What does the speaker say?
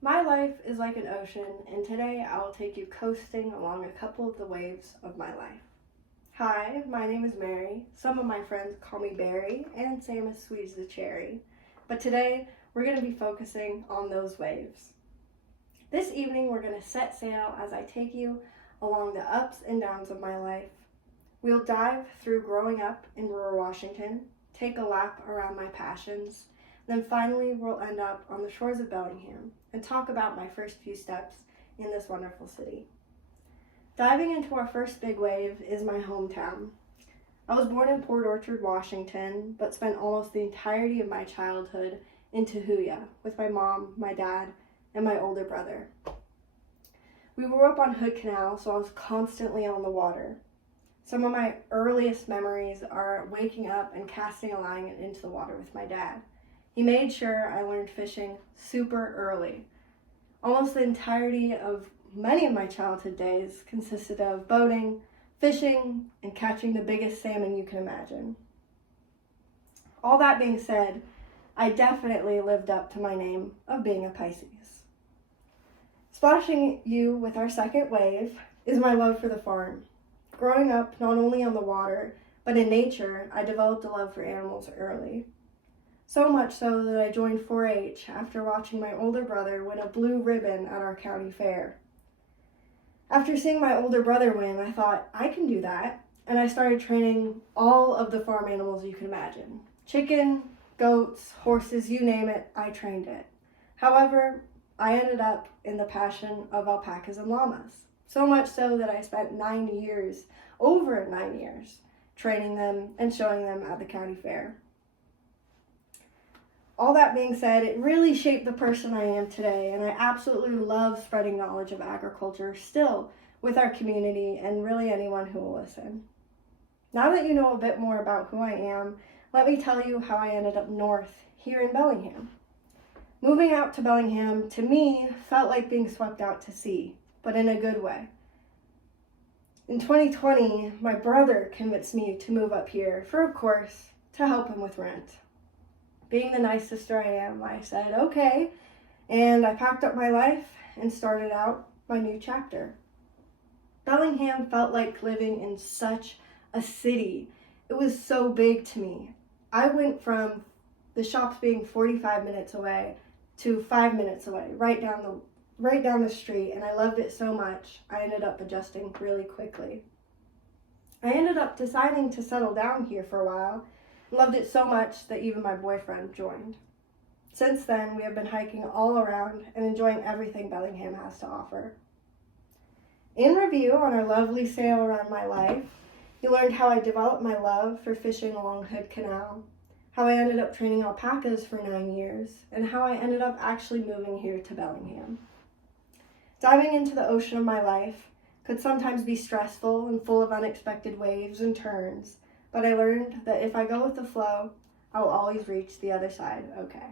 My life is like an ocean, and today I'll take you coasting along a couple of the waves of my life. Hi, my name is Mary. Some of my friends call me Barry, and Sam is sweet as a cherry. But today we're going to be focusing on those waves. This evening we're going to set sail as I take you along the ups and downs of my life. We'll dive through growing up in rural Washington, take a lap around my passions, then finally we'll end up on the shores of Bellingham and talk about my first few steps in this wonderful city. Diving into our first big wave is my hometown. I was born in Port Orchard, Washington, but spent almost the entirety of my childhood in Tahuya with my mom, my dad, and my older brother. We grew up on Hood Canal, so I was constantly on the water. Some of my earliest memories are waking up and casting a line into the water with my dad. He made sure I learned fishing super early. Almost the entirety of many of my childhood days consisted of boating, fishing, and catching the biggest salmon you can imagine. All that being said, I definitely lived up to my name of being a Pisces. Splashing you with our second wave is my love for the farm. Growing up not only on the water, but in nature, I developed a love for animals early. So much so that I joined 4-H after watching my older brother win a blue ribbon at our county fair. After seeing my older brother win, I thought, I can do that, and I started training all of the farm animals you can imagine. Chicken, goats, horses, you name it, I trained it. However, I ended up in the passion of alpacas and llamas. So much so that I spent over 9 years, training them and showing them at the county fair. All that being said, it really shaped the person I am today, and I absolutely love spreading knowledge of agriculture still with our community and really anyone who will listen. Now that you know a bit more about who I am, let me tell you how I ended up north here in Bellingham. Moving out to Bellingham, to me, felt like being swept out to sea, but in a good way. In 2020, my brother convinced me to move up here for, of course, to help him with rent. Being the nice sister I am, I said, okay, and I packed up my life and started out my new chapter. Bellingham felt like living in such a city. It was so big to me. I went from the shops being 45 minutes away to 5 minutes away, right down the street, and I loved it so much, I ended up adjusting really quickly. I ended up deciding to settle down here for a while. Loved it so much that even my boyfriend joined. Since then, we have been hiking all around and enjoying everything Bellingham has to offer. In review on our lovely sail around my life, you learned how I developed my love for fishing along Hood Canal, how I ended up training alpacas for 9 years, and how I ended up actually moving here to Bellingham. Diving into the ocean of my life could sometimes be stressful and full of unexpected waves and turns, but I learned that if I go with the flow, I'll always reach the other side okay.